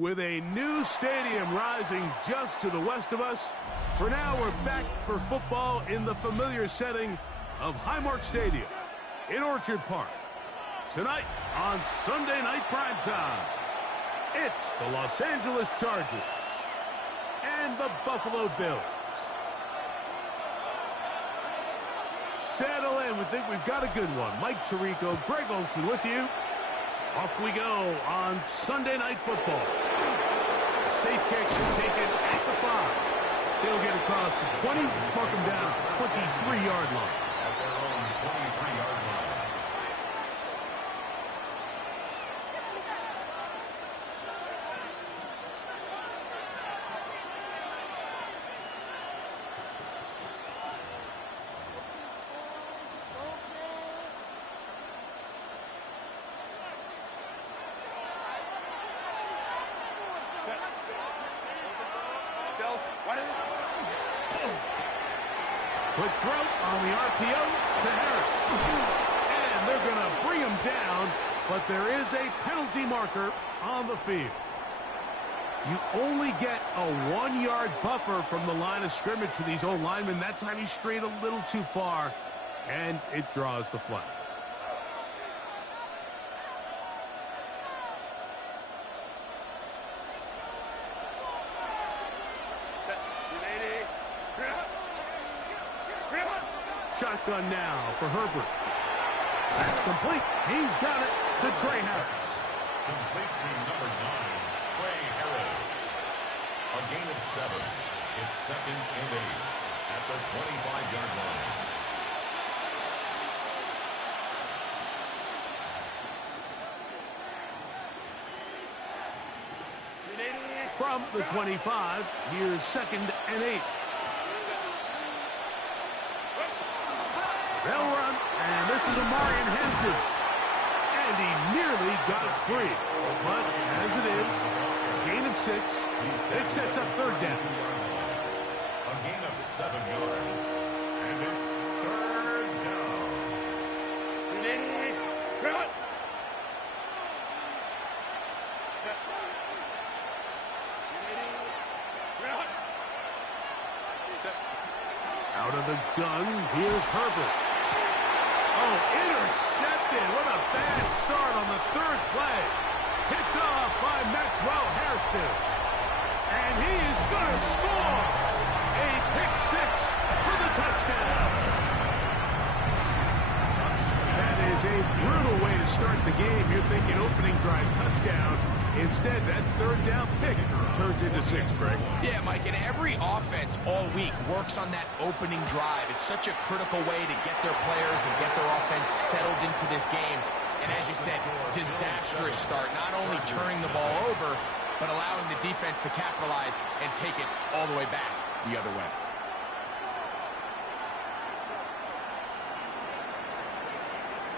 With a new stadium rising just to the west of us, for now we're back for football in the familiar setting of Highmark Stadium in Orchard Park. Tonight on Sunday Night Primetime, it's the Los Angeles Chargers and the Buffalo Bills. Settle in. We think we've got a good one. Mike Tirico, Greg Olson with you. Off we go on Sunday Night Football. A safe kick is taken at the 5. They'll get across the 20, mark them down at the 23-yard line. At their own 23-yard line. Quick throw on the RPO to Harris. And they're going to bring him down, but there is a penalty marker on the field. You only get a 1-yard buffer from the line of scrimmage for these old linemen. That time he strayed a little too far, and it draws the flag. Shotgun now for Herbert. That's complete. He's got it to Trey Harris. Complete to number 9, Trey Harris. A gain of 7. It's 2nd and 8 at the 25-yard line. From the 25, here's 2nd and 8. They'll run, and this is Amarian Hampton. And he nearly got it free. But as it is, gain of 6, it sets up 3rd down. A gain of 7 yards, and it's 3rd down. Out of the gun, here's Herbert. Oh, intercepted. What a bad start on the 3rd play. Picked off by Maxwell Hairston. And he is going to score. A pick 6 for the touchdown. That is a brutal way to start the game. You're thinking opening drive touchdown. Instead, that 3rd down pick turns into 6, Greg. Yeah, Mike, and every offense all week works on that opening drive. It's such a critical way to get their players and get their offense settled into this game. And as you said, disastrous start, not only turning the ball over, but allowing the defense to capitalize and take it all the way back the other way.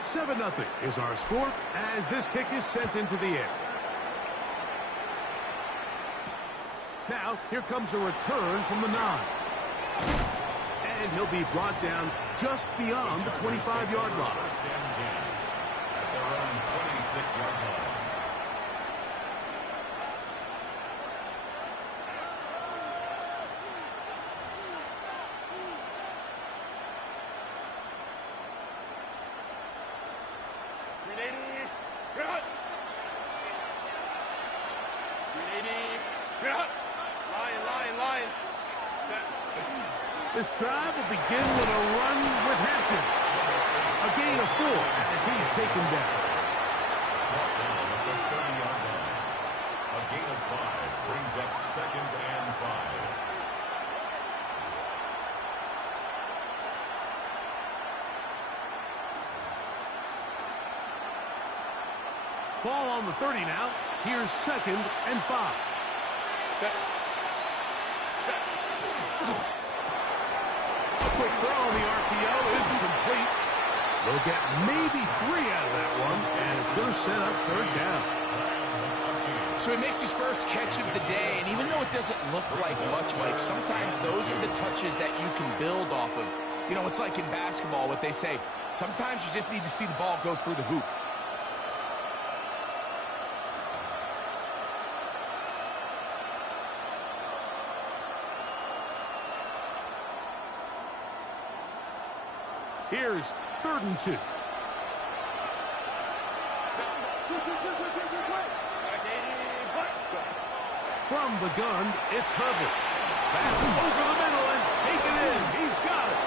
Seven 0 is our score as this kick is sent into the air. Now, here comes a return from the 9. And he'll be brought down just beyond the 25-yard line. At their own 26-yard line. This drive will begin with a run with Hampton. A gain of 4 as he's taken down. Brought down at the 30-yard line. A gain of 5 brings up 2nd and 5. Ball on the 30 now. Here's 2nd and 5. A quick throw on the RPO is complete. They'll get maybe 3 out of that one, and it's going to set up 3rd down. So he makes his first catch of the day, and even though it doesn't look like much, Mike, sometimes those are the touches that you can build off of. You know, it's like in basketball, what they say, sometimes you just need to see the ball go through the hoop. Here's 3rd and 2. From the gun, it's Herbert. Back over the middle and take it in. He's got it.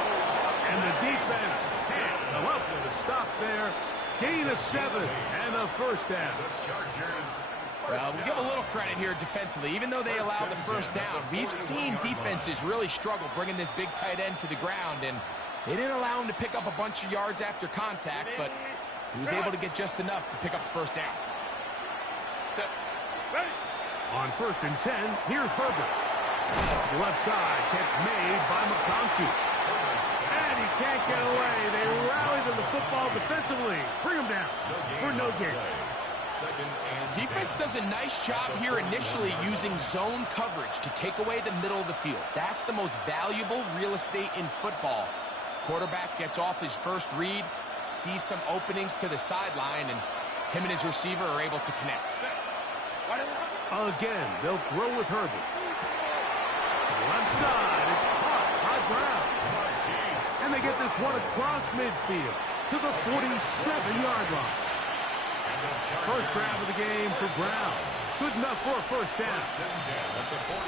And the defense can't come up with a stop there. Gain of 7 and a first down. Well, we give a little credit here defensively. Even though they allowed the first down, we've seen defenses really struggle bringing this big tight end to the ground, and they didn't allow him to pick up a bunch of yards after contact, but he was able to get just enough to pick up the first down. On 1st and 10, here's Herbert. The left side, catch made by McConkey. And he can't get away. They rally to the football defensively. Bring him down for no gain. Defense does a nice job here initially using zone coverage to take away the middle of the field. That's the most valuable real estate in football. Quarterback gets off his first read, sees some openings to the sideline, and him and his receiver are able to connect. Again, they'll throw with Herbert. To the left side, it's caught by Brown. And they get this one across midfield to the 47-yard line. First grab of the game for Brown. Good enough for a first down.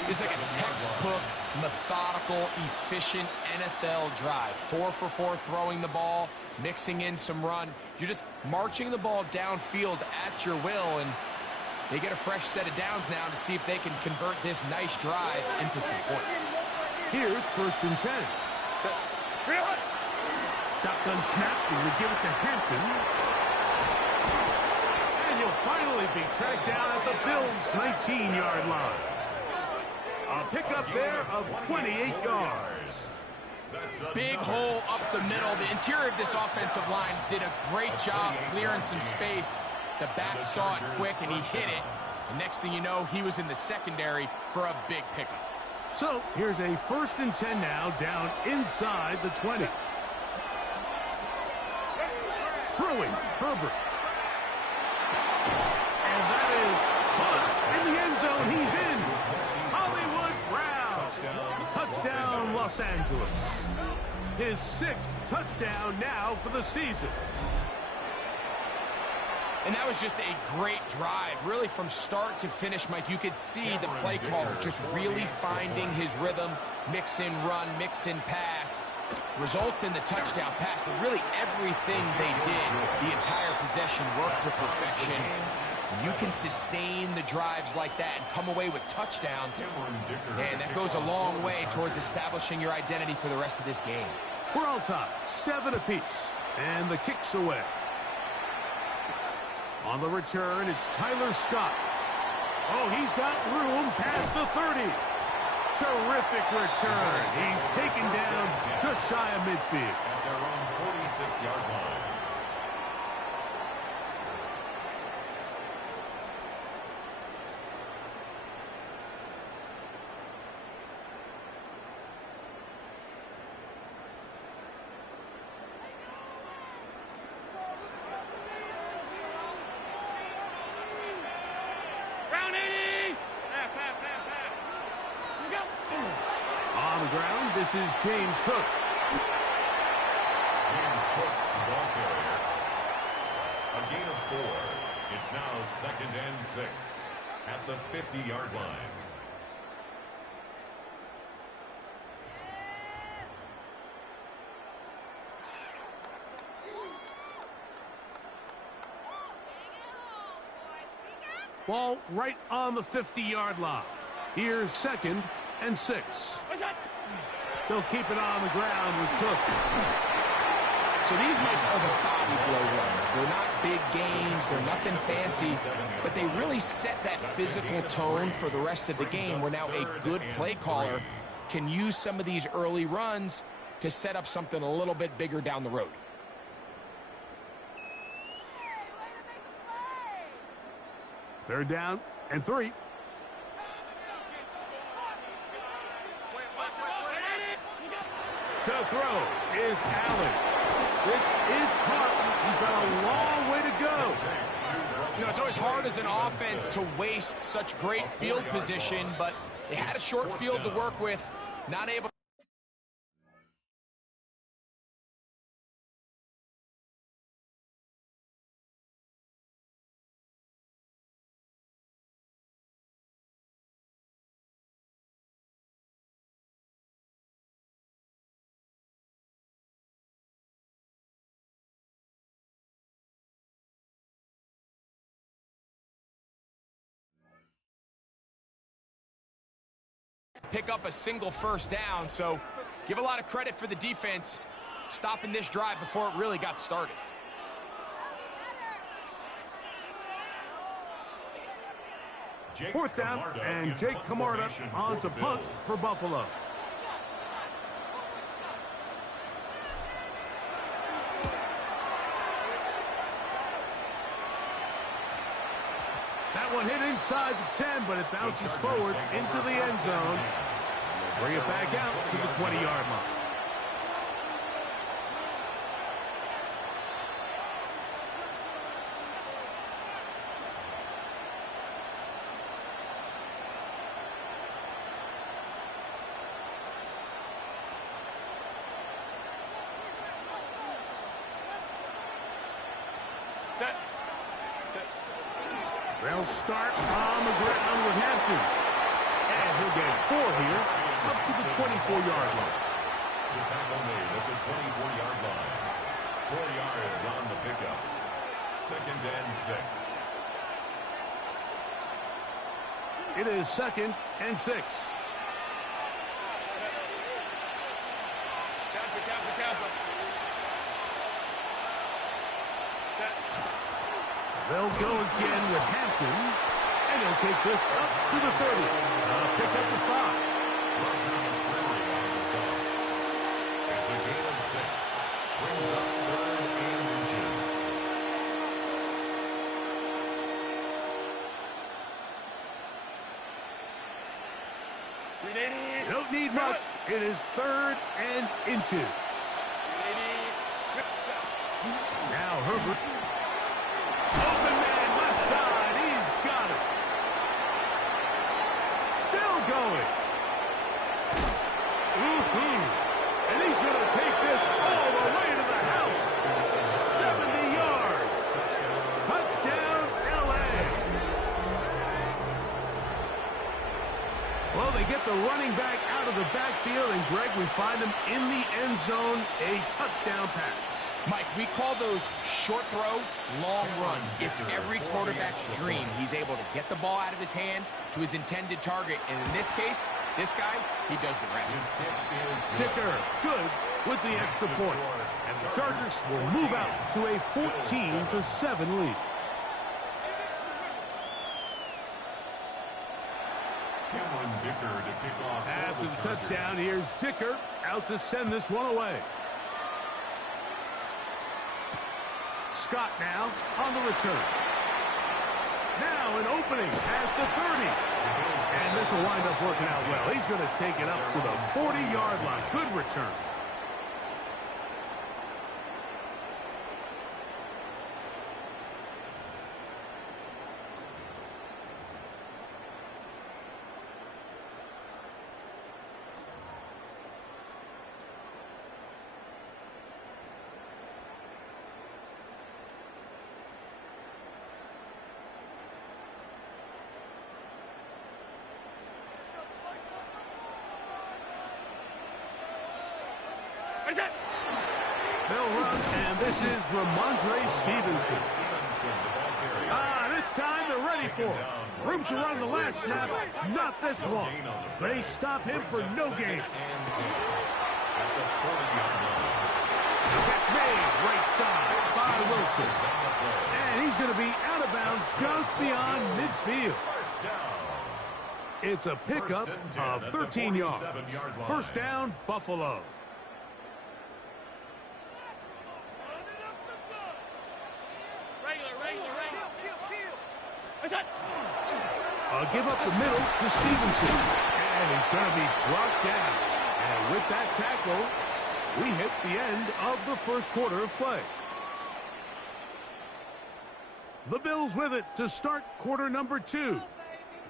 It's like a textbook, methodical, efficient NFL drive. 4 for 4 throwing the ball, mixing in some run. You're just marching the ball downfield at your will, and they get a fresh set of downs now to see if they can convert this nice drive into some points. Here's 1st and 10. Shotgun snap. He would give it to Hampton. And he'll finally be tracked down at the Bills' 19-yard line. A pickup there of 28 yards. Big hole up the middle. The interior of this offensive line did a great job clearing some space. The back saw it quick, and he hit it. And next thing you know, he was in the secondary for a big pickup. So here's a 1st and 10 now, down inside the 20. Throwing, Herbert. And that is caught in the end zone. He's in. Hollywood Brown. Touchdown, Los Angeles. His 6th touchdown now for the season. And that was just a great drive. Really, from start to finish, Mike, you could see the play caller just really finding his rhythm. Mix in run, mix in pass. Results in the touchdown pass, but really everything they did, the entire possession worked to perfection. You can sustain the drives like that and come away with touchdowns, and that goes a long way towards establishing your identity for the rest of this game. We're all tied, 7 apiece, and the kick's away. On the return, it's Tyler Scott. Oh, he's got room past the 30. Terrific return. He's taken down just shy of midfield. At their own 46-yard line. On the ground, this is James Cook. James Cook, the ball carrier. A gain of 4. It's now 2nd and 6 at the 50-yard line. Ball right on the 50-yard line. Here's 2nd and 6. They'll keep it on the ground with Cook. So these, Mike, are the body blow runs. They're not big gains. They're nothing fancy. But they really set that physical tone for the rest of the game, where now a good play caller can use some of these early runs to set up something a little bit bigger down the road. Third down and 3. To throw is Allen. This is caught. He's got a long way to go. You know, it's always hard as an offense to waste such great field position, but they had a short field to work with, not able pick up a single first down, so give a lot of credit for the defense stopping this drive before it really got started. Fourth down, and Jake Camarda on to punt for Buffalo. That one hit inside the 10, but it bounces forward into the end zone. Bring it back out to the 20-yard line. They'll start on the ground with Hampton. And he'll get 4 here, up to the 24-yard line. The tackle made at the 24-yard line. 4 yards on the pickup. 2nd and 6. It is 2nd and 6. They'll go again with Hampton, and he'll take this up to the 30. Pick up the 5. It's a gain of 6. Brings up 3rd and inches. You don't need much. It is 3rd and inches. Now Herbert. Open man, left side. He's got it. Still going. And he's going to take this all the way to the house. 70 yards. Touchdown, L.A. Well, they get the running back out of the backfield, and Greg, we find him in the end zone, a touchdown pass. Mike, we call those short throw, long run. It's every quarterback's dream. He's able to get the ball out of his hand to his intended target. And in this case, this guy, he does the rest. Dicker, good with the extra point. And the Chargers will move out to a 14-7 lead. After the touchdown, here's Dicker out to send this one away. Scott now on the return. Now an opening past the 30. And this will wind up working out well. He's going to take it up to the 40-yard line. Good return. They'll run, and this is Ramondre Stevenson. This time they're ready for it. Room to run the last snap, not this one. They stop him for no gain. That's made right side by Wilson. And he's going to be out of bounds just beyond midfield. It's a pickup of 13 yards. First down, Buffalo. Give up the middle to Stevenson. And he's going to be brought down. And with that tackle, we hit the end of the first quarter of play. The Bills with it to start quarter number 2.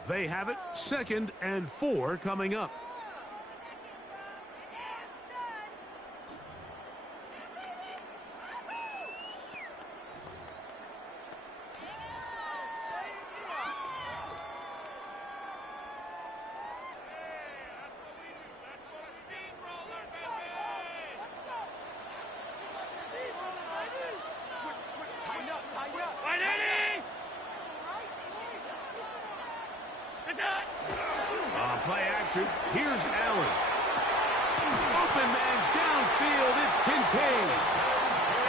They have it 2nd and 4 coming up. Orchard. Here's Allen. Open man downfield. It's Kincaid.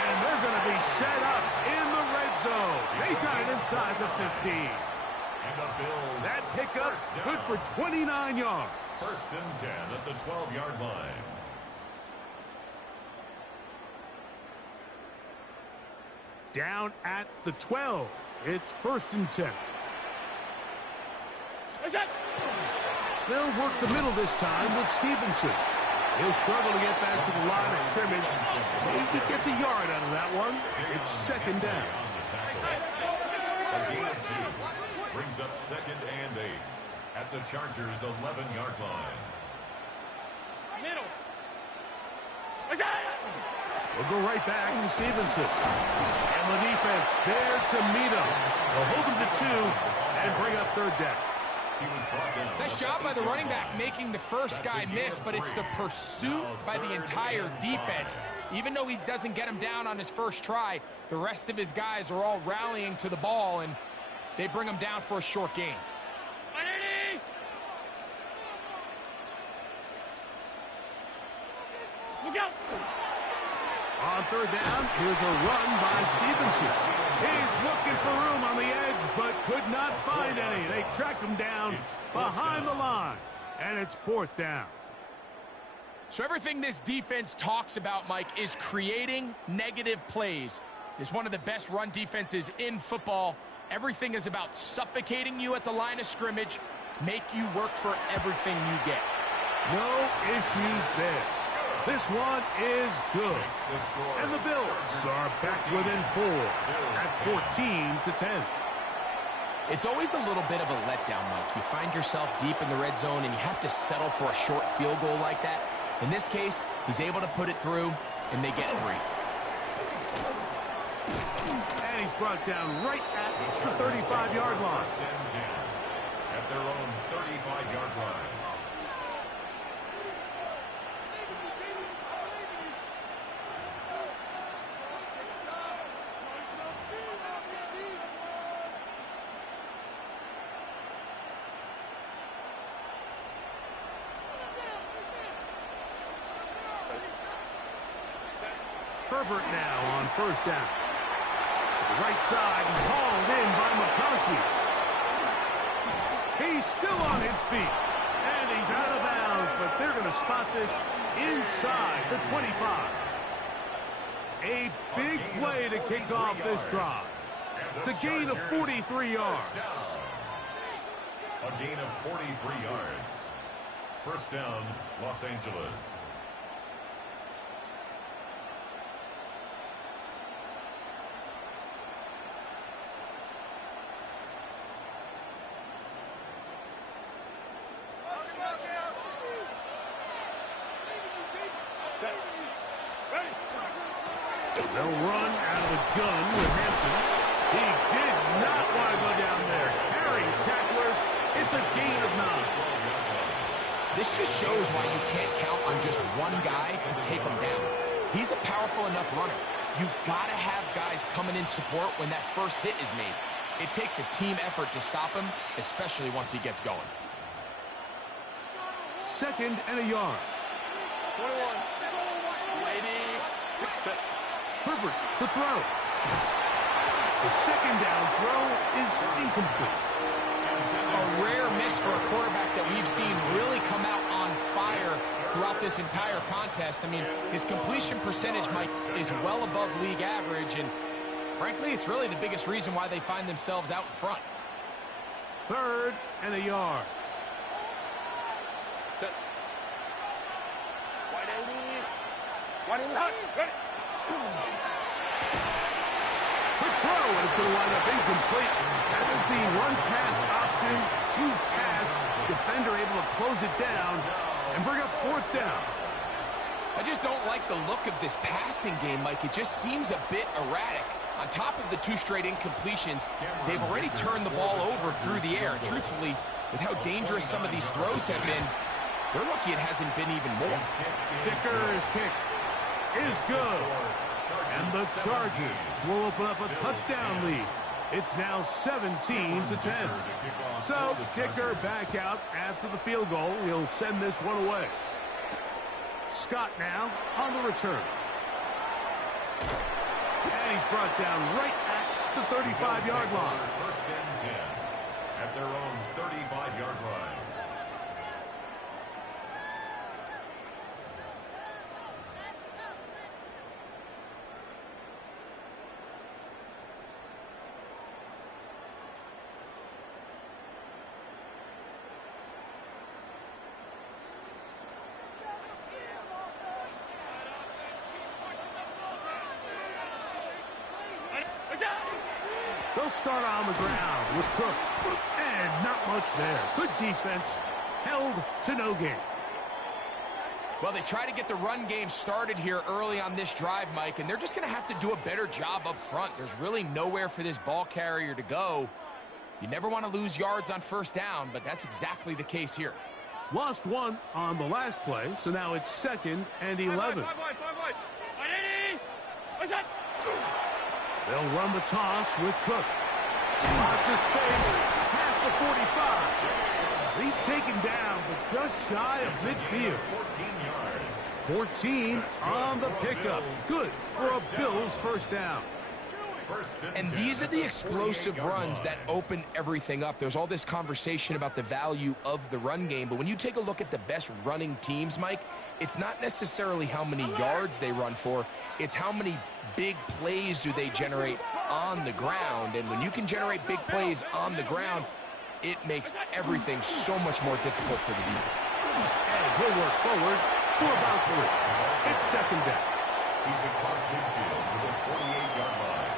And they're going to be set up in the red zone. They got it inside the 15. And the Bills. That pickup good for 29 yards. First and 10 at the 12-yard line. Down at the 12. It's first and 10. They'll work the middle this time with Stevenson. He'll struggle to get back to the line of scrimmage. Maybe gets a yard out of that one. It's second down. A gain of 2 brings up second and 8 at the Chargers' 11-yard line. We'll go right back to Stevenson. And the defense there to meet him. They'll hold him to 2 and bring up third down. Nice job by the running back making the first guy miss, but it's the pursuit by the entire defense. Even though he doesn't get him down on his first try, the rest of his guys are all rallying to the ball, and they bring him down for a short gain. On third down, here's a run by Stevenson. He's looking for room on the edge, but could not find any. They track him down behind the line, and it's fourth down. So everything this defense talks about, Mike, is creating negative plays. It's one of the best run defenses in football. Everything is about suffocating you at the line of scrimmage, make you work for everything you get. No issues there. This one is good. And the Bills are back within 4 at 14-10. It's always a little bit of a letdown, Mike. You find yourself deep in the red zone and you have to settle for a short field goal like that. In this case, he's able to put it through, and they get 3. And he's brought down right at the 35-yard line. At their own 35-yard line. Herbert now on first down. To the right side and hauled in by McConkey. He's still on his feet. And he's out of bounds, but they're going to spot this inside the 25. A big play to kick off this drive. It's a gain of 43 yards. A gain of 43 yards. First down, Los Angeles. They'll run out of the gun with Hampton. He did not want to go down there. Carrying tacklers, it's a gain of 9. This just shows why you can't count on just one guy to take him down. He's a powerful enough runner. You got to have guys coming in support when that first hit is made. It takes a team effort to stop him, especially once he gets going. Second and a yard. 21. Herbert to throw. The second down throw is incomplete. A rare miss for a quarterback that we've seen really come out on fire throughout this entire contest. I mean, his completion percentage, Mike, is well above league average, and frankly, it's really the biggest reason why they find themselves out in front. Third and a yard. Set. 180 hot. Ready. Quick throw, and it's going to wind up incomplete. That is the run-pass option. Choose pass. Defender able to close it down and bring up fourth down. I just don't like the look of this passing game, Mike. It just seems a bit erratic. On top of the 2 straight incompletions, they've already turned the ball over through the air. Truthfully, with how dangerous some of these throws have been, they're lucky it hasn't been even more. Dicker's kick is good. And the Chargers will open up a touchdown lead It's now 17-10. So, kicker back out after the field goal. He'll send this one away. Scott now on the return. And he's brought down right at the 35-yard line. First and 10 at their own 35-yard line. They'll start on the ground with Cook. And not much there. Good defense. Held to no gain. Well, they try to get the run game started here early on this drive, Mike, and they're just going to have to do a better job up front. There's really nowhere for this ball carrier to go. You never want to lose yards on first down, but that's exactly the case here. Lost one on the last play, so now it's 2nd and 11. They'll run the toss with Cook. Lots of space past the 45. He's taken down, but just shy of midfield. 14 on the pickup. Good for a Bills first down. And these are the explosive runs that open everything up. There's all this conversation about the value of the run game, but when you take a look at the best running teams, Mike, it's not necessarily how many yards they run for, it's how many big plays do they generate on the ground. And when you can generate big plays on the ground, it makes everything so much more difficult for the defense. And he'll work forward to about 3. It's 2nd down. He's across midfield to the 48-yard line.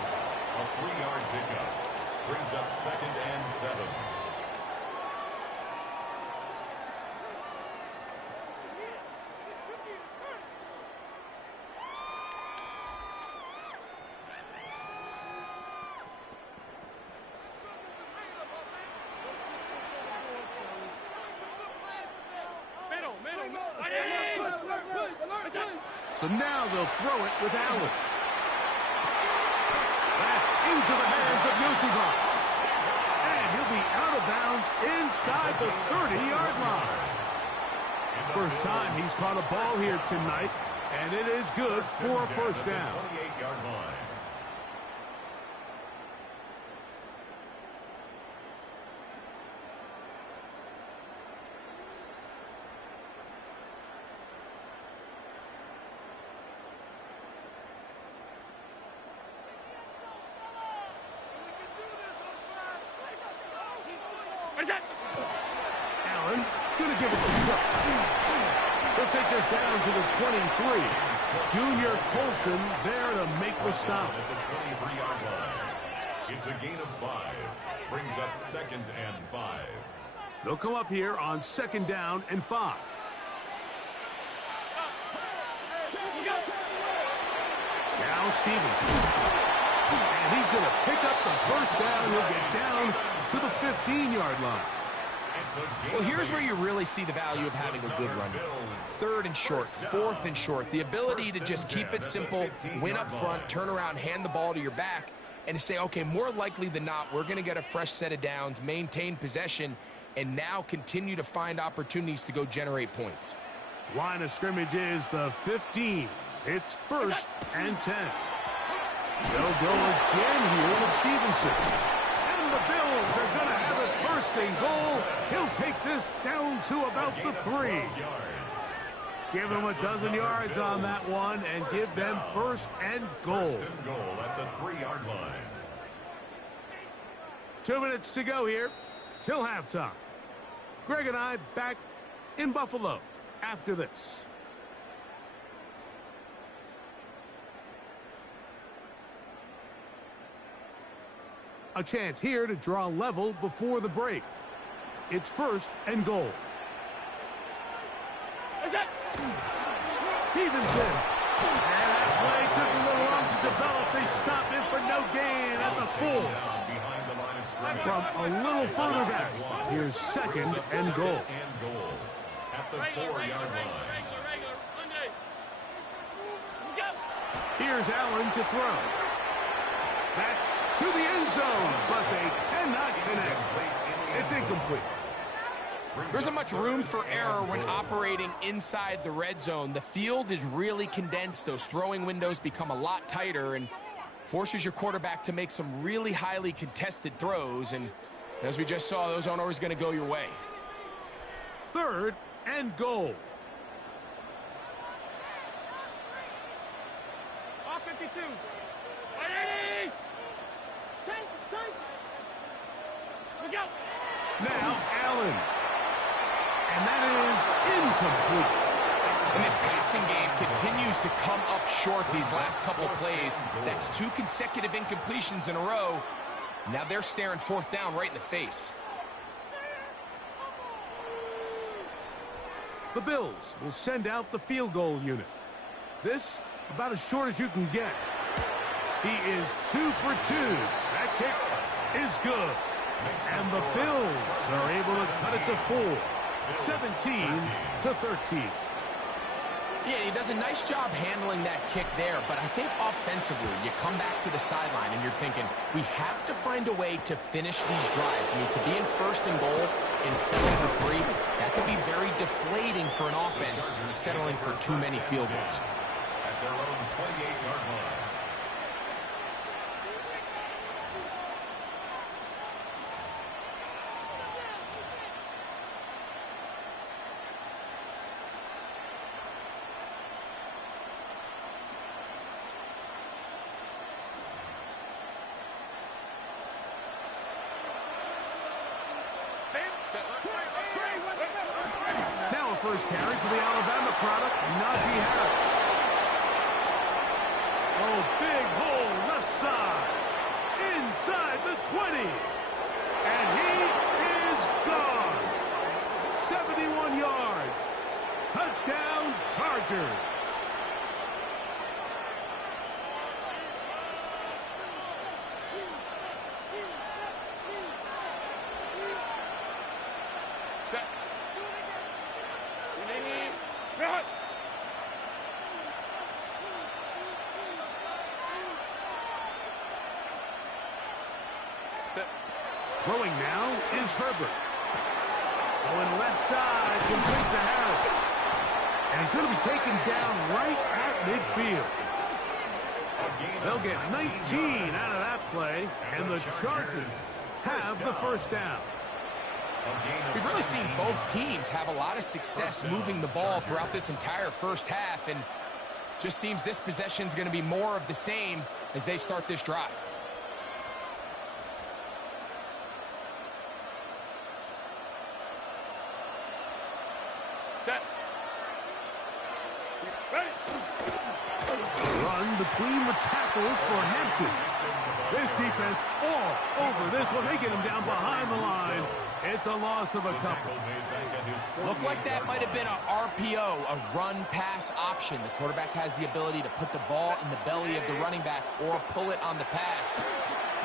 A 3-yard pickup brings up 2nd and 7. So now they'll throw it with Allen. That's into the hands of Yosibach. And he'll be out of bounds inside the 30-yard line. First time he's caught a ball here tonight, and it is good for a first down. 28-yard line. Allen going to give it to Cook. They'll take this down to the 23. Junior Colson there to make the stop. At the 23-yard line. It's a gain of 5. Brings up 2nd and 5. They'll come up here on 2nd down and 5. Now Stevenson. And he's going to pick up the first down. He'll get down to the 15-yard line. Well, here's where you really see the value of having a good run. 3rd and short, 4th and short. The ability to just keep it simple, win up front, turn around, hand the ball to your back, and to say, okay, more likely than not, we're going to get a fresh set of downs, maintain possession, and now continue to find opportunities to go generate points. Line of scrimmage is the 15. It's 1st and 10. They'll go again here with Stevenson. And the Bills are going to have it 1st and goal. He'll take this down to about the 3. Give them a dozen yards on that one and give them 1st and goal. 1st and goal at the 3-yard line. 2 minutes to go here till halftime. Greg and I back in Buffalo after this. A chance here to draw level before the break. It's 1st and goal. Stevenson. And that play took a little long to develop. They stop him for no gain at the full. From a little further back, here's 2nd and goal. At the 4-yard line. Here's Allen to throw. That's to the end zone. incomplete. There isn't much room for error when operating inside the red zone. The field is really condensed. Those throwing windows become a lot tighter and forces your quarterback to make some really highly contested throws. And as we just saw, those aren't always going to go your way. 3rd and goal. All 52s. Ready? Chase. Look out. Now Allen. And that is incomplete. And this passing game continues to come up short these last couple of plays. That's 2 consecutive incompletions in a row. Now they're staring 4th down right in the face. The Bills will send out the field goal unit. This, about as short as you can get. He is 2 for 2. That kick is good. And the Bills are able to cut it to 4. 17-13. Yeah, he does a nice job handling that kick there, but I think offensively, you come back to the sideline and you're thinking, we have to find a way to finish these drives. I mean, to be in 1st and goal and settle for 3, that could be very deflating for an offense settling for too many field goals. At their own 28-yard line. Now a first carry for the Alabama product, Najee Harris. Oh, big hole left side. Inside the 20. And he is gone. 71 yards. Touchdown, Chargers. Throwing now is Herbert. Going left side, complete to Harris. And he's going to be taken down right at midfield. They'll get 19 out of that play, and the Chargers have the first down. We've really seen both teams have a lot of success moving the ball throughout this entire first half, and just seems this possession is going to be more of the same as they start this drive. Set. Ready. Run between the tackles for Hampton. This defense all over this one. They get him down behind the line. It's a loss of a couple. Looked like that might have been a RPO, a run-pass option. The quarterback has the ability to put the ball in the belly of the running back or pull it on the pass.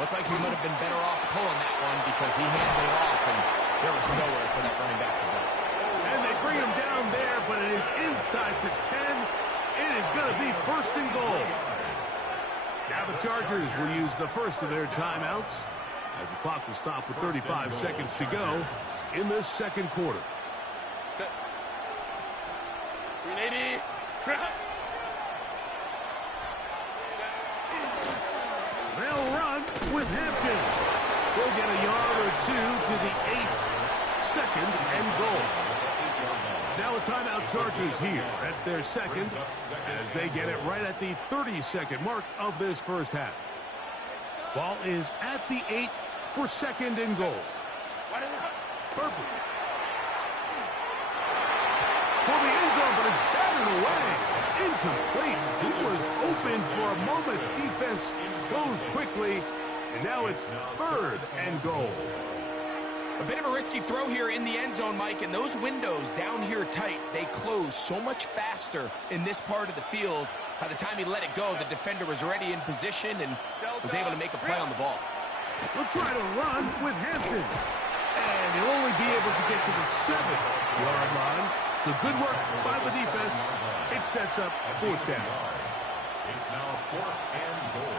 Looked like he might have been better off pulling that one because he handed it off, and there was nowhere for that running back to go. And they bring him down there, but it is inside the 10. It is going to be 1st and goal. Now the Chargers will use the first of their timeouts as the clock will stop with 35 seconds to go in this second quarter. Set. 380. They'll run with Hampton. They'll get a yard or 2 to the 8. 2nd and goal. Now a timeout, Chargers here. That's their second as they get it right at the 30-second mark of this first half. Ball is at the 8 for 2nd and goal. Perfect. For the end zone, but it's batted away. Incomplete. He was open for a moment. Defense closed quickly, and now it's 3rd and goal. A bit of a risky throw here in the end zone, Mike, and those windows down here tight, they close so much faster in this part of the field. By the time he let it go, the defender was already in position and was able to make a play on the ball. We'll try to run with Hampton. And he'll only be able to get to the 7-yard line. So good work by the defense. It sets up 4th down. It's now 4th and goal.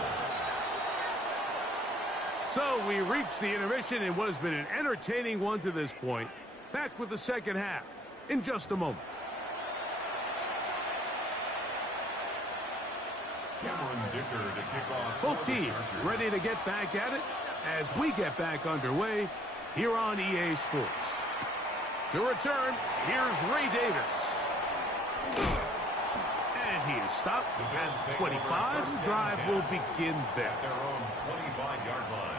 So we reach the intermission in what has been an entertaining one to this point. Back with the second half in just a moment. Cameron Dicker to kick off. Both teams ready to get back at it as we get back underway here on EA Sports. To return, here's Ray Davis. And he is stopped at 25. The drive will begin there. At their own 25-yard line.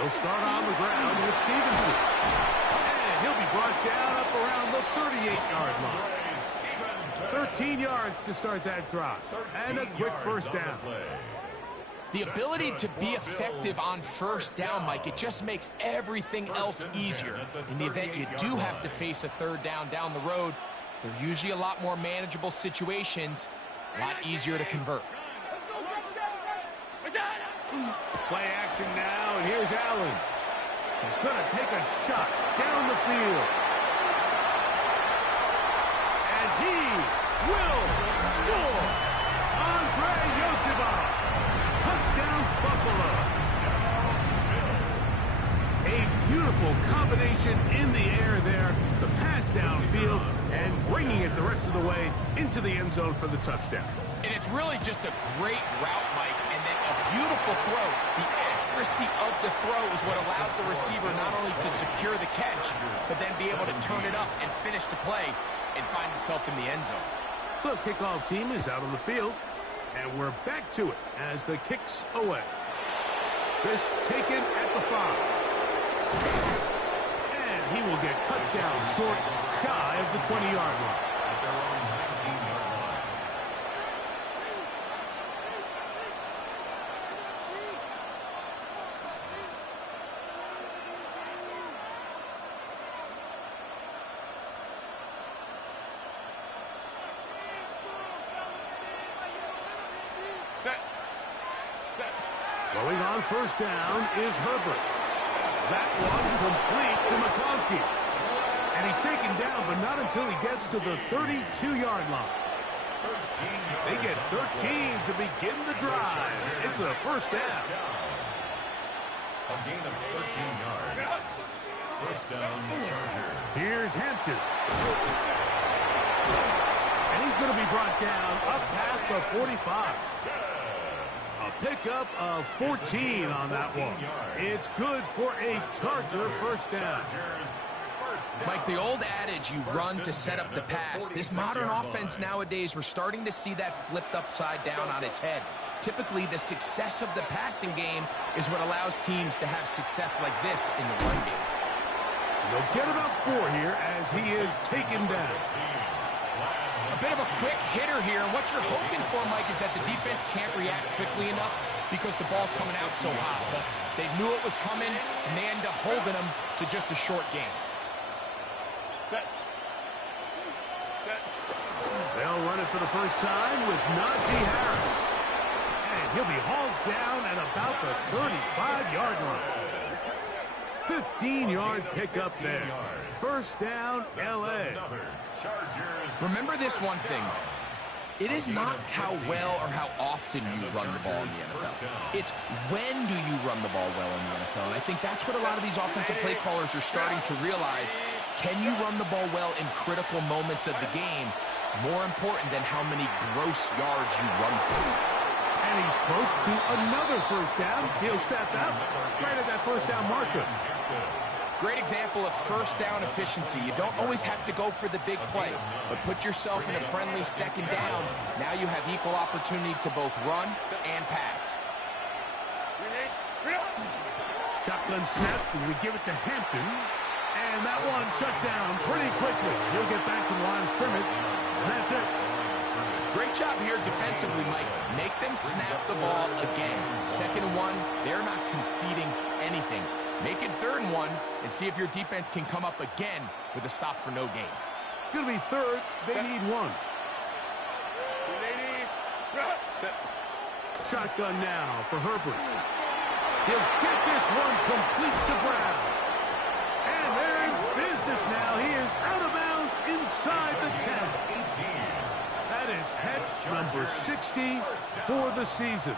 He'll start on the ground with Stevenson. And he'll be brought down up around the 38-yard line. 13 yards to start that drive. And a quick first down. The ability to be effective on first down, Mike, it just makes everything else easier. In the event you do have to face a third down the road, they're usually a lot more manageable situations, a lot easier to convert. Play action now, and here's Allen. He's going to take a shot down the field. And he will score. Andre Yosibov. Touchdown, Buffalo. A beautiful combination in the air there. The pass downfield and bringing it the rest of the way into the end zone for the touchdown. And it's really just a great route, Mike, and then a beautiful throw. The accuracy of the throw is what allows the receiver not only to secure the catch, but then be able to turn it up and finish the play and find himself in the end zone. The kickoff team is out on the field, and we're back to it as the kick's away. This taken at the 5. And he will get cut down short, shy of the 20-yard line. At their own 19-yard line. Going on first down is Herbert. That one complete to McConkey. And he's taken down, but not until he gets to the 32-yard line. They get 13 to begin the drive. It's a first down. A gain of 13 yards. First down, Charger. Here's Hampton. And he's going to be brought down up past the 45. A pickup of 14 on that one. It's good for a Charger first down. Mike, the old adage, you run to set up the pass. This modern offense nowadays, we're starting to see that flipped upside down on its head. Typically, the success of the passing game is what allows teams to have success like this in the run game. They'll get about 4 here as he is taken down. A bit of a quick hitter here, and what you're hoping for, Mike, is that the defense can't react quickly enough because the ball's coming out so hot. But they knew it was coming, and they end up holding them to just a short game. They'll run it for the first time with Najee Harris. And he'll be hauled down at about the 35-yard line. 15-yard pickup there. First down, L.A. Remember this one thing. It is not how well or how often you run the ball in the NFL. It's when do you run the ball well in the NFL. And I think that's what a lot of these offensive play callers are starting to realize. Can you run the ball well in critical moments of the game? More important than how many gross yards you run for. And he's close to another first down. He'll step out right at that first down marker. Great example of first down efficiency. You don't always have to go for the big play, but put yourself in a friendly second down. Now you have equal opportunity to both run and pass. Shotgun snap, and we give it to Hampton. And that one shut down pretty quickly. He'll get back to the line of scrimmage, and that's it. Great job here defensively, Mike. Make them snap the ball again. 2nd and 1, they're not conceding anything. Make it 3rd and 1 and see if your defense can come up again with a stop for no gain. It's going to be 3rd. They need 1. Shotgun now for Herbert. He'll get this one complete to Brown. And they're in business now. He is out of bounds inside the 10. That is catch number 60 for the season.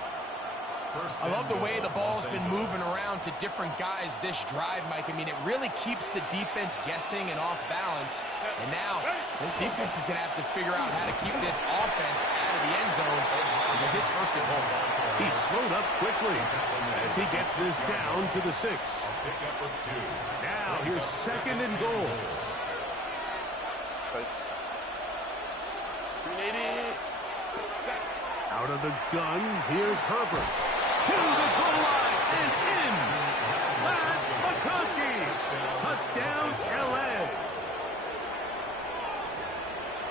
I love the way the ball's been moving around to different guys this drive, Mike. I mean, it really keeps the defense guessing and off balance. And now, this defense is going to have to figure out how to keep this offense out of the end zone because it's first and goal. He slowed up quickly as he gets this down to the 6. Now, here's second and goal. Out of the gun, here's Herbert. To the goal line and in. Matt McConkey. Touchdown, L.A.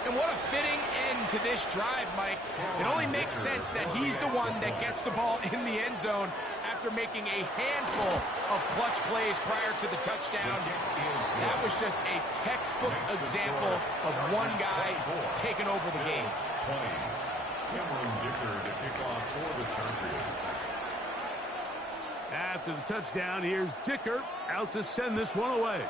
And what a fitting end to this drive, Mike. It only makes sense that he's the one that gets the ball in the end zone after making a handful of clutch plays prior to the touchdown. That was just a textbook example of one guy taking over the game. Cameron Dicker to kick off for the Chargers. After the touchdown, here's Dicker out to send this one away.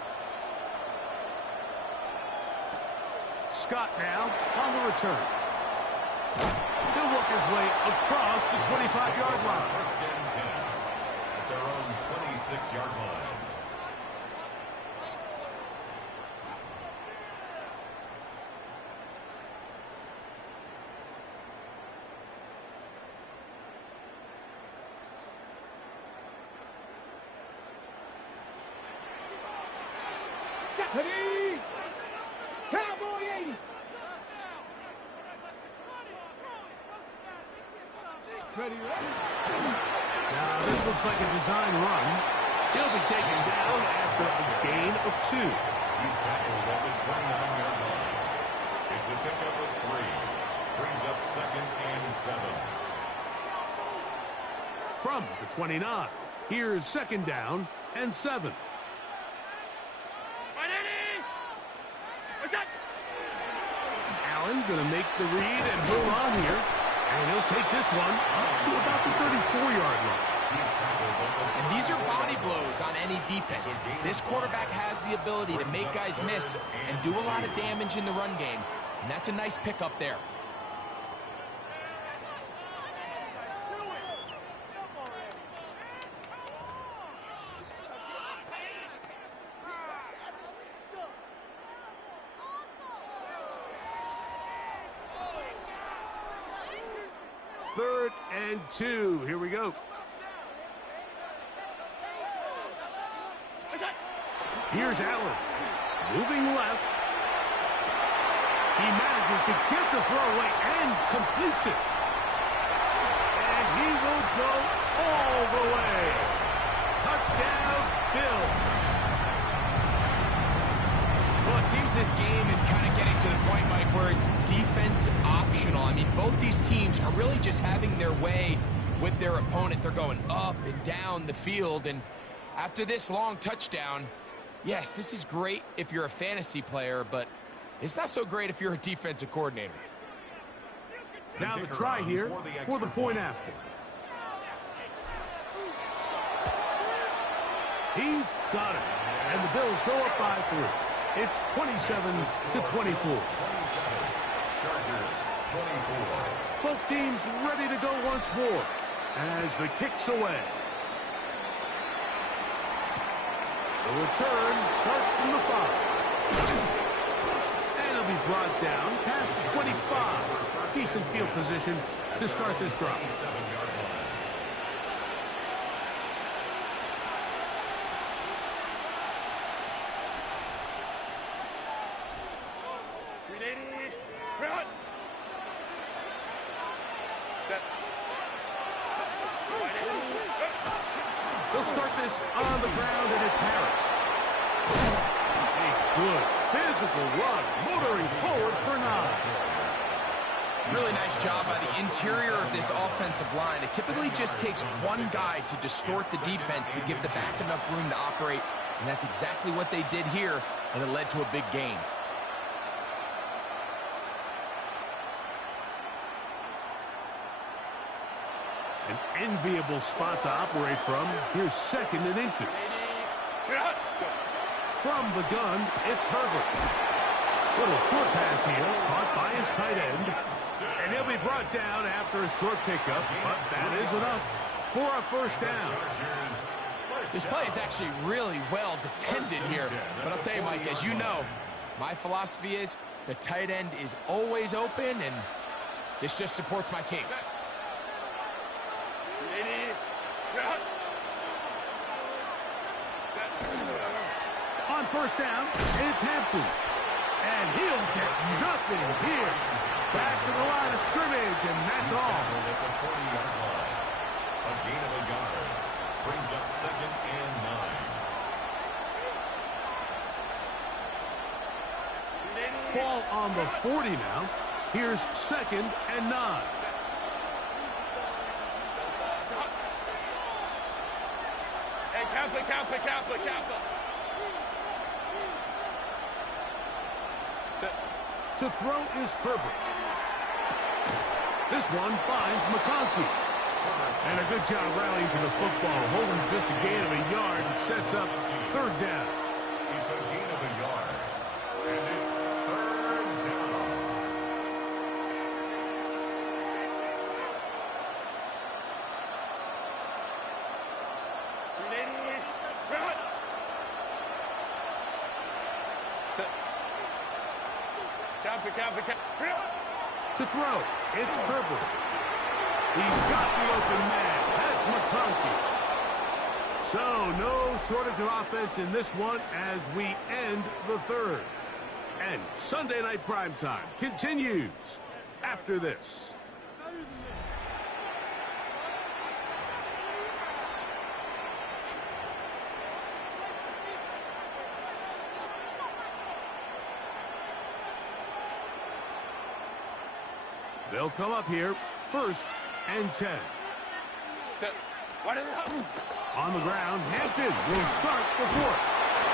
Scott now on the return. He'll work his way across the 25-yard line. First and 10 at their own 26-yard line. Ready? Cowboy 80. Ready? Now, this looks like a design run. He'll be taken down after a gain of 2. He's tackled at the 29-yard line. It's a pickup of 3. Brings up second and 7. From the 29, here's second down and 7. Allen going to make the read and hold on here. And he'll take this one up to about the 34-yard line. And these are body blows on any defense. This quarterback has the ability to make guys miss and do a lot of damage in the run game. And that's a nice pickup there. Third and 2. Here we go. Here's Allen. Moving left. He manages to get the throwaway and completes it. And he will go all the way. Touchdown, Bills. Well, it seems this game is kind of getting to the point, Mike, where it's defense optional. I mean, both these teams are really just having their way with their opponent. They're going up and down the field. And after this long touchdown, yes, this is great if you're a fantasy player, but it's not so great if you're a defensive coordinator. Now the try here for the point after. He's got it. And the Bills go up by 3. It's 27-24. Chargers 24. Both teams ready to go once more as the kick's away. The return starts from the 5. And it'll be brought down past the 25. Decent field position to start this drive. They'll start this on the ground, and it's Harris. A good physical run, motoring forward for 9. Really nice job by the interior of this offensive line. It typically just takes one guy to distort the defense to give the back enough room to operate, and that's exactly what they did here, and it led to a big gain. An enviable spot to operate from. Here's 2nd and inches. From the gun, it's Herbert. Little short pass here, caught by his tight end. And he'll be brought down after a short pickup, but that is enough for a 1st down. This play is actually really well defended here. But I'll tell you, Mike, as you know, my philosophy is the tight end is always open, and this just supports my case. On 1st down, it's Hampton. And he'll get nothing here. Back to the line of scrimmage, and that's all. At the 40-yard line. A gain of a yard. Brings up 2nd and 9. Ball on the 40 now. Here's 2nd and 9. Hey, count. To throw is Herbert. This one finds McConkey. And a good job rallying to the football, holding just a gain of a yard and sets up 3rd down. It's a gain of a yard. And it's 3rd down. To throw, it's Herbert. He's got the open man. That's McConkey. So no shortage of offense in this one as we end the 3rd. And Sunday Night Primetime continues after this. They'll come up here, 1st and 10. On the ground, Hampton will start the 4th.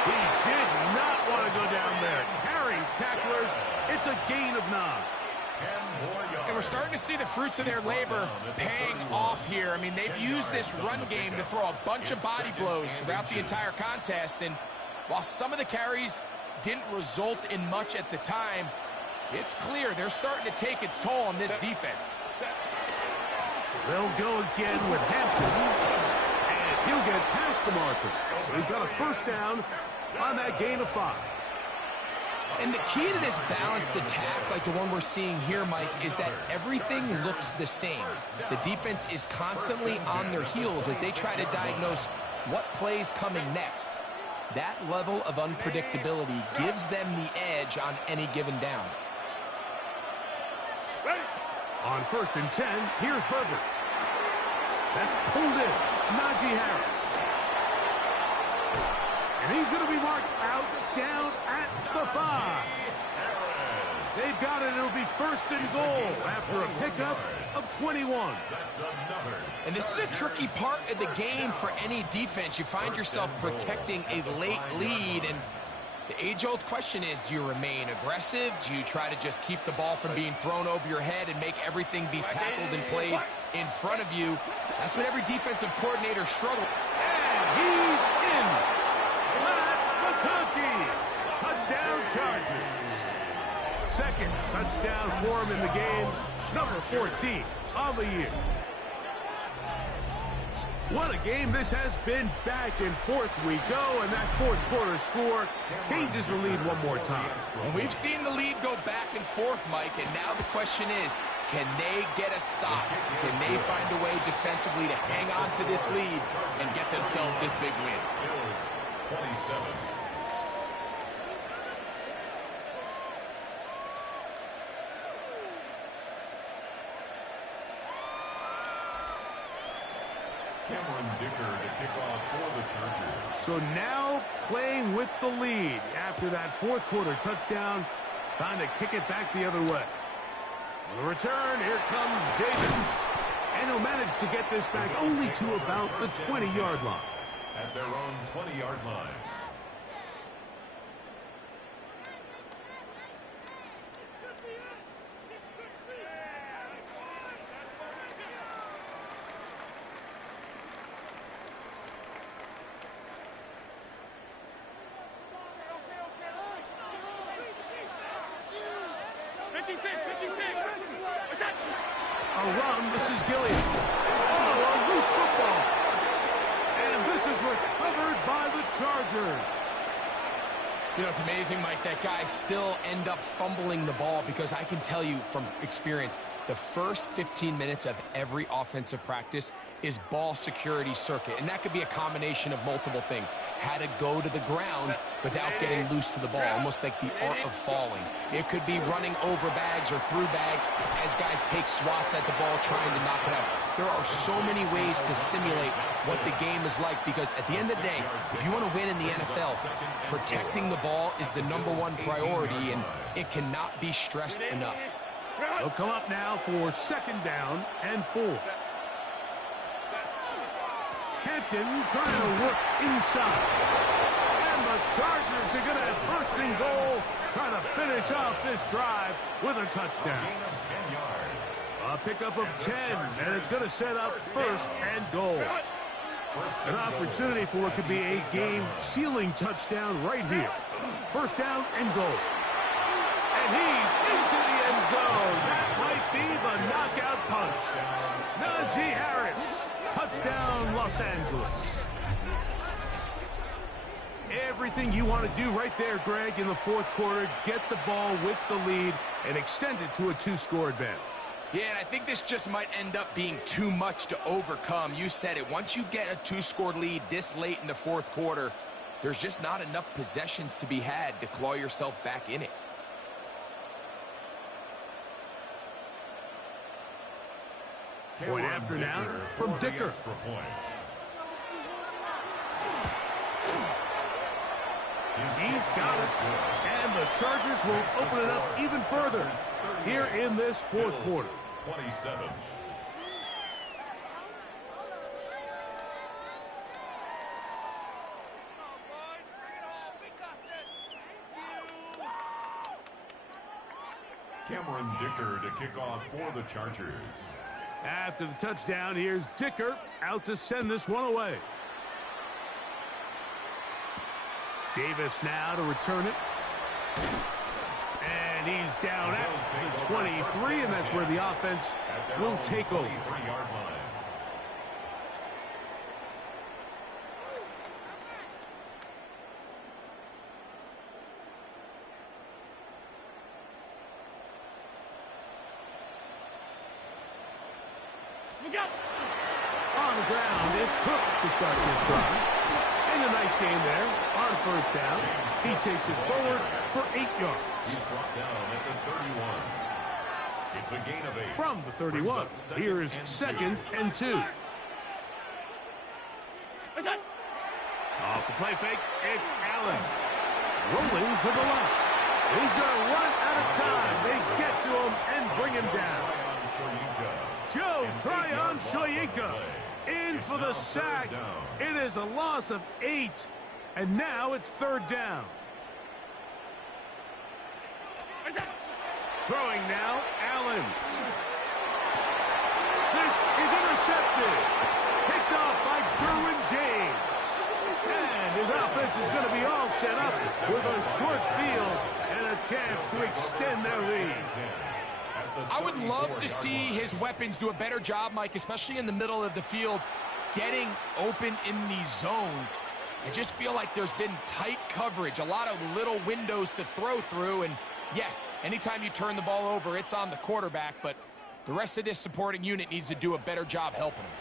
He did not want to go down there. Carrying tacklers, it's a gain of 9. 10 more yards. And we're starting to see the fruits of their labor paying off here. I mean, they've used this run game to throw a bunch of body blows throughout the entire contest. And while some of the carries didn't result in much at the time, it's clear they're starting to take its toll on this defense. They'll go again with Hampton, and he'll get past the marker. So he's got a 1st down on that gain of 5. And the key to this balanced attack, like the one we're seeing here, Mike, is that everything looks the same. The defense is constantly on their heels as they try to diagnose what play's coming next. That level of unpredictability gives them the edge on any given down. On 1st and 10, here's Herbert. That's pulled in. Najee Harris. And he's going to be marked out down at the 5. They've got it. It'll be 1st and goal after a pickup of 21. And this is a tricky part of the game for any defense. You find yourself protecting a late lead, and the age-old question is, do you remain aggressive? Do you try to just keep the ball from being thrown over your head and make everything be tackled and played in front of you? That's what every defensive coordinator struggles. And he's in. Matt McConkey. Touchdown Chargers. 2nd touchdown for him in the game. Number 14 of the year. What a game this has been. Back and forth we go, and that 4th quarter score changes the lead one more time. And we've seen the lead go back and forth, Mike, and now the question is, can they get a stop? Can they find a way defensively to hang on to this lead and get themselves this big win? Bills 27. Dicker to kick off for the Chargers. So now playing with the lead after that 4th quarter touchdown. Time to kick it back the other way. On the return, here comes Davis. And he'll manage to get this back only to about the 20-yard line. At their own 20-yard line. This is Gilliam. Oh, a loose football. And this is recovered by the Chargers. You know, it's amazing, Mike, that guys still end up fumbling the ball, because I can tell you from experience, the first 15 minutes of every offensive practice is ball security circuit, and that could be a combination of multiple things. How to go to the ground without getting loose to the ball, almost like the art of falling. It could be running over bags or through bags as guys take swats at the ball trying to knock it out. There are so many ways to simulate what the game is like, because at the end of the day, if you want to win in the NFL, protecting the ball is the #1 priority, and it cannot be stressed enough. They'll come up now for 2nd down and 4. Hampton trying to work inside. And the Chargers are going to have first and goal, trying to finish off this drive with a touchdown. A pickup of 10, and it's going to set up 1st and goal. An opportunity for what could be a game-sealing touchdown right here. 1st down and goal. And he's into the end zone. That might be the knockout punch. Najee Harris. Touchdown, Los Angeles. Everything you want to do right there, Greg, in the 4th quarter. Get the ball with the lead and extend it to a 2-score advantage. Yeah, and I think this just might end up being too much to overcome. You said it. Once you get a 2-score lead this late in the 4th quarter, there's just not enough possessions to be had to claw yourself back in it. Point after now from Dicker. He's got it. And the Chargers will open it up even further here in this 4th quarter. 27. Cameron Dicker to kick off for the Chargers. After the touchdown, here's Dicker out to send this one away. Davis now to return it. And he's down at the 23, and that's where the offense will take over. On the ground, it's Cook to start this drive. And a nice game there on 1st down. He takes it forward for 8 yards. He's brought down at the 31. It's a gain of 8. From the 31, here is 2nd and 2. Off the play fake, it's Allen. Rolling to the left. He's going to run out of time. They get to him and bring him down. Joe Tryon Shoyinka in for the sack. It is a loss of 8, and now it's 3rd down. Throwing now, Allen. This is intercepted. Picked off by Derwin James. And his offense is going to be all set up with a short field and a chance to extend their lead. I would love to see his weapons do a better job, Mike, especially in the middle of the field, getting open in these zones. I just feel like there's been tight coverage, a lot of little windows to throw through, and yes, anytime you turn the ball over, it's on the quarterback, but the rest of this supporting unit needs to do a better job helping him.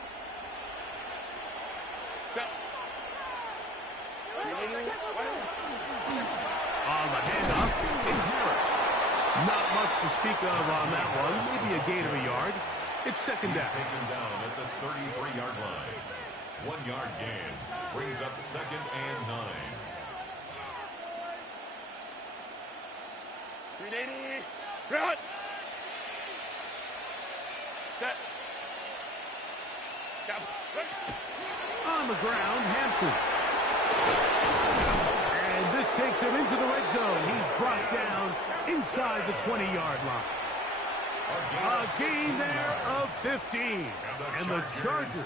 On the handoff, it's Harris. Not much to speak of on that one. Maybe a gain of a yard. It's 2nd down. He's taken down at the 33-yard line. 1-yard gain brings up 2nd and 9. 380. Run. Set. On the ground, Hampton. And this takes him into the red zone. He's brought down inside the 20-yard line. A gain there of 15. And the Chargers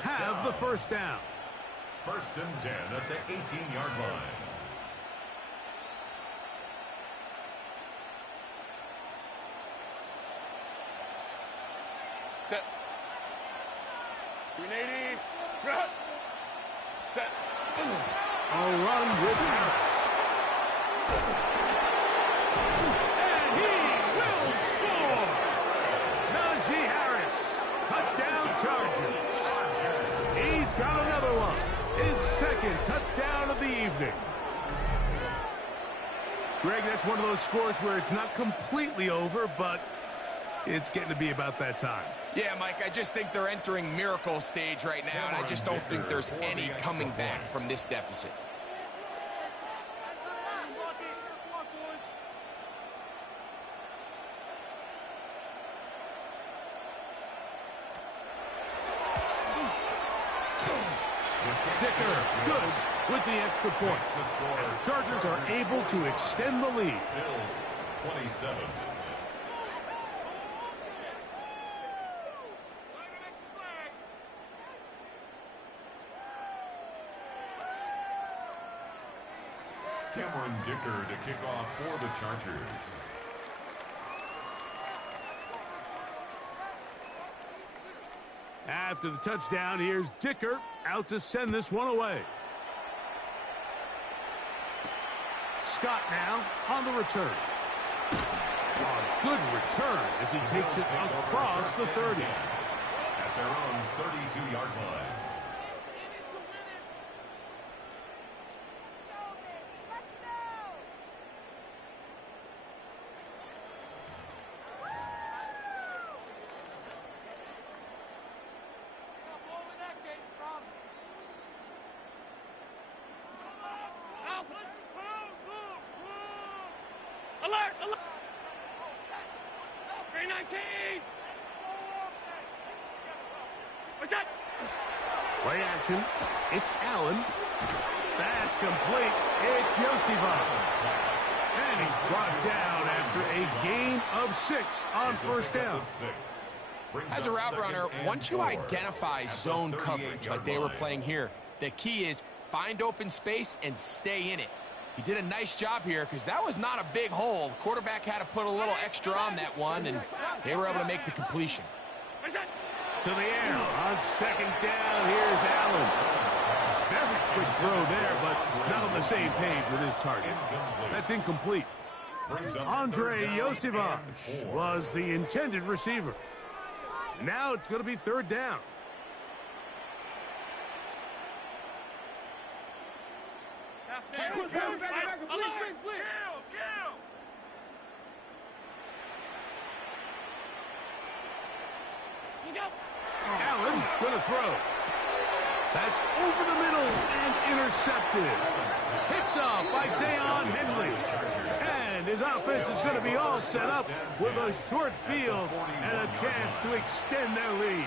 have the 1st down. 1st and 10 at the 18-yard line. Set. 380. Run. Set. A run with Harris. And he will score! Najee Harris. Touchdown Chargers. He's got another one. His second touchdown of the evening. Greg, that's one of those scores where it's not completely over, but it's getting to be about that time. Yeah, Mike, I just think they're entering miracle stage right now, and I just don't think there's any coming back from this deficit. Dicker, good with the extra point. And the Chargers are able to extend the lead. Bills 27. Cameron Dicker to kick off for the Chargers. After the touchdown, here's Dicker out to send this one away. Scott now on the return. A good return as he takes it across the 30. At their own 32-yard line. Alert! Alert! 319! What's that? Play action. It's Allen. That's complete. It's Yoseva. And he's brought down after a gain of 6 on first down. As a route runner, once you identify zone coverage like they were playing here, the key is find open space and stay in it. He did a nice job here because that was not a big hole. The quarterback had to put a little extra on that one, and they were able to make the completion. To the air on second down. Here's Allen. Very quick throw there, but not on the same page with his target. That's incomplete. Andre Yoseva was the intended receiver. Now it's going to be third down. Allen going to throw. That's over the middle and intercepted. Picked off by Deion Henley. And his offense is going to be all set up with a short field and a chance to extend their lead.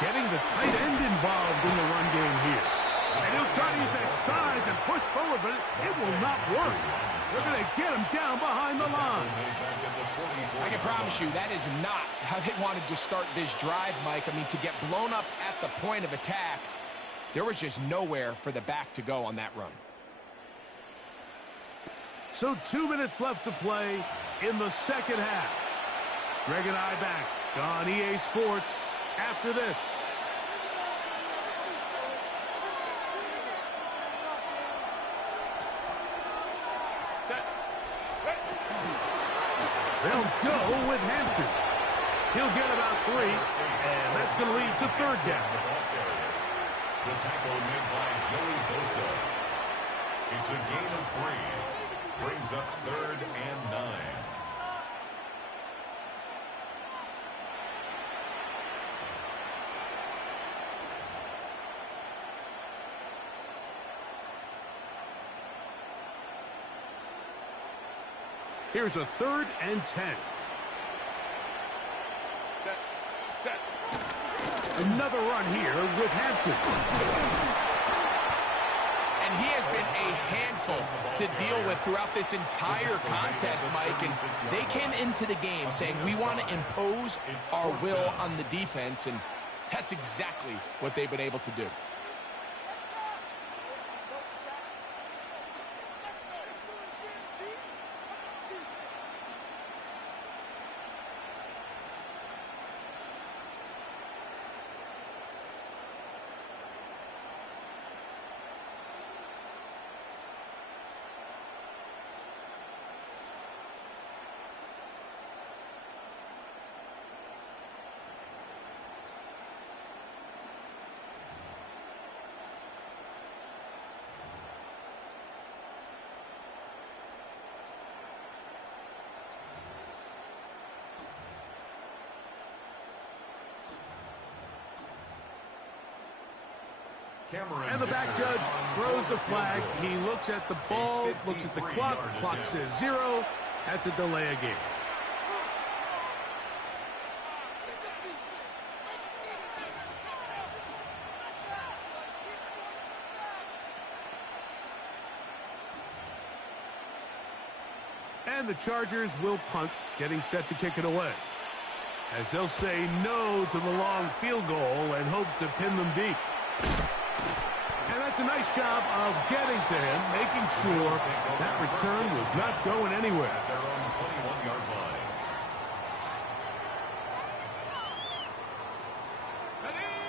Getting the tight end involved in the run game here. And he'll try to use that size and push forward, but it will not work. They're going to get him down behind the line. I can promise you that is not how they wanted to start this drive, Mike. I mean, to get blown up at the point of attack, there was just nowhere for the back to go on that run. So 2 minutes left to play in the second half. Greg and I back on EA Sports after this. They'll go with Hampton. He'll get about 3, and that's going to lead to third down. The tackle made by Joey Bosa. It's a gain of 3. Brings up third and 9. Here's a 3rd and 10. Set. Another run here with Hampton. handful to deal with throughout this entire contest, Mike, and they came into the game saying we want to impose our will on the defense, and that's exactly what they've been able to do. And the back judge throws the flag. He looks at the ball, looks at the clock. Clock says 0. That's a delay of game. And the Chargers will punt, getting set to kick it away, as they'll say no to the long field goal and hope to pin them deep. And that's a nice job of getting to him, making sure that return was not going anywhere. At their own 21-yard line.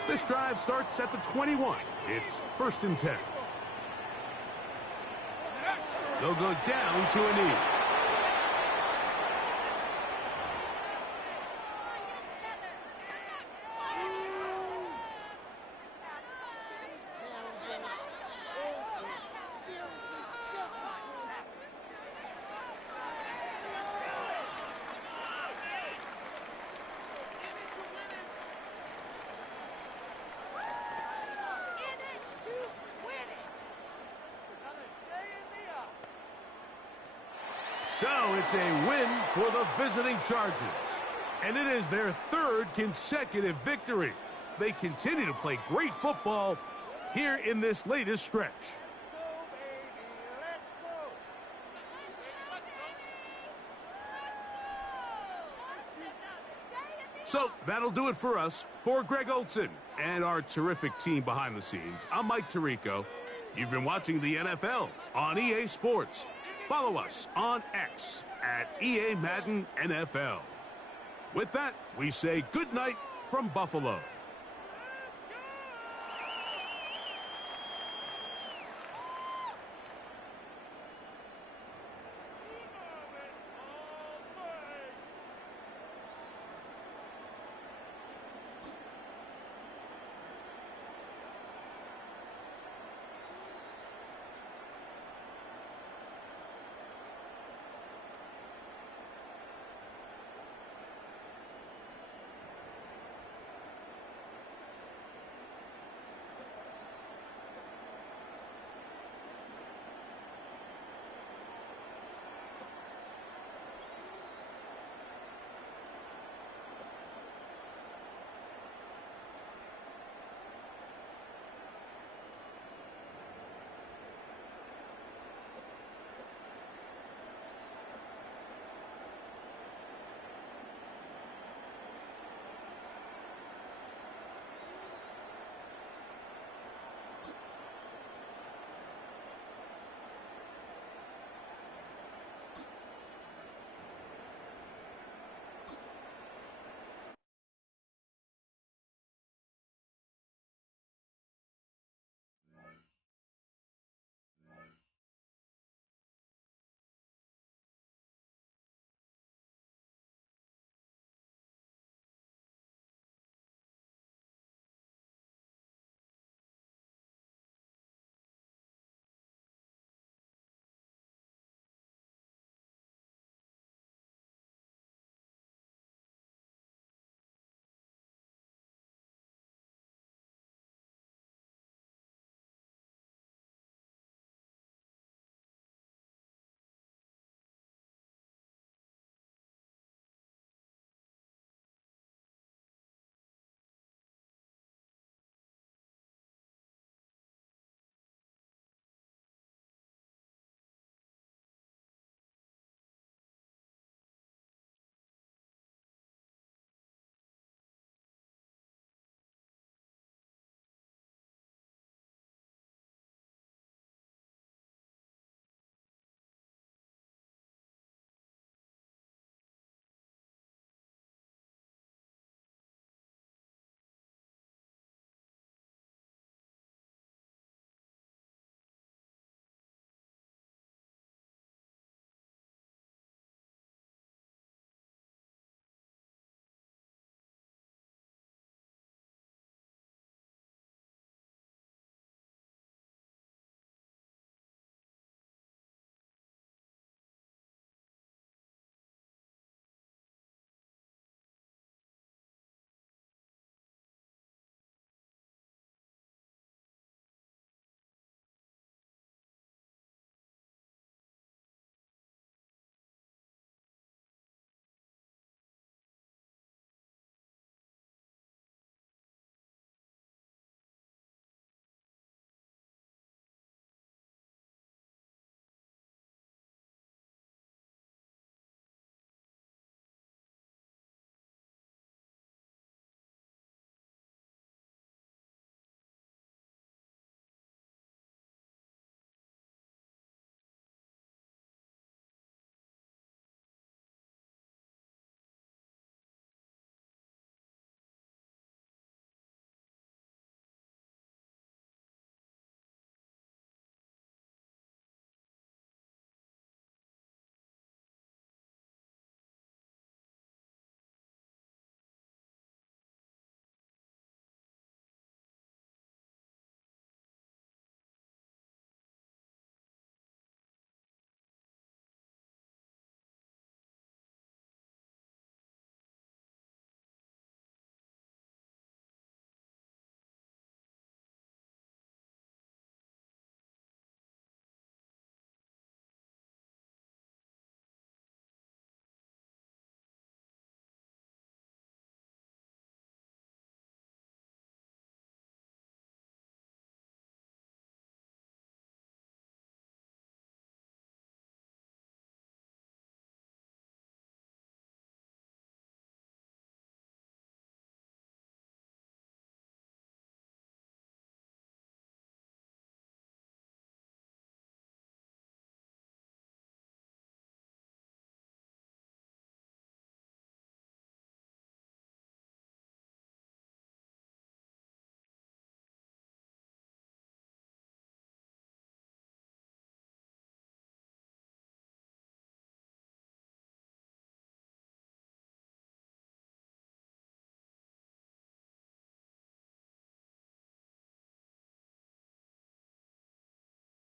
This drive starts at the 21. It's 1st and 10. They'll go down to a knee. So it's a win for the visiting Chargers. And it is their 3rd consecutive victory. They continue to play great football here in this latest stretch. So that'll do it for us. For Greg Olson and our terrific team behind the scenes, I'm Mike Tirico. You've been watching the NFL on EA Sports. Follow us on X at EA Madden NFL. With that, we say good night from Buffalo.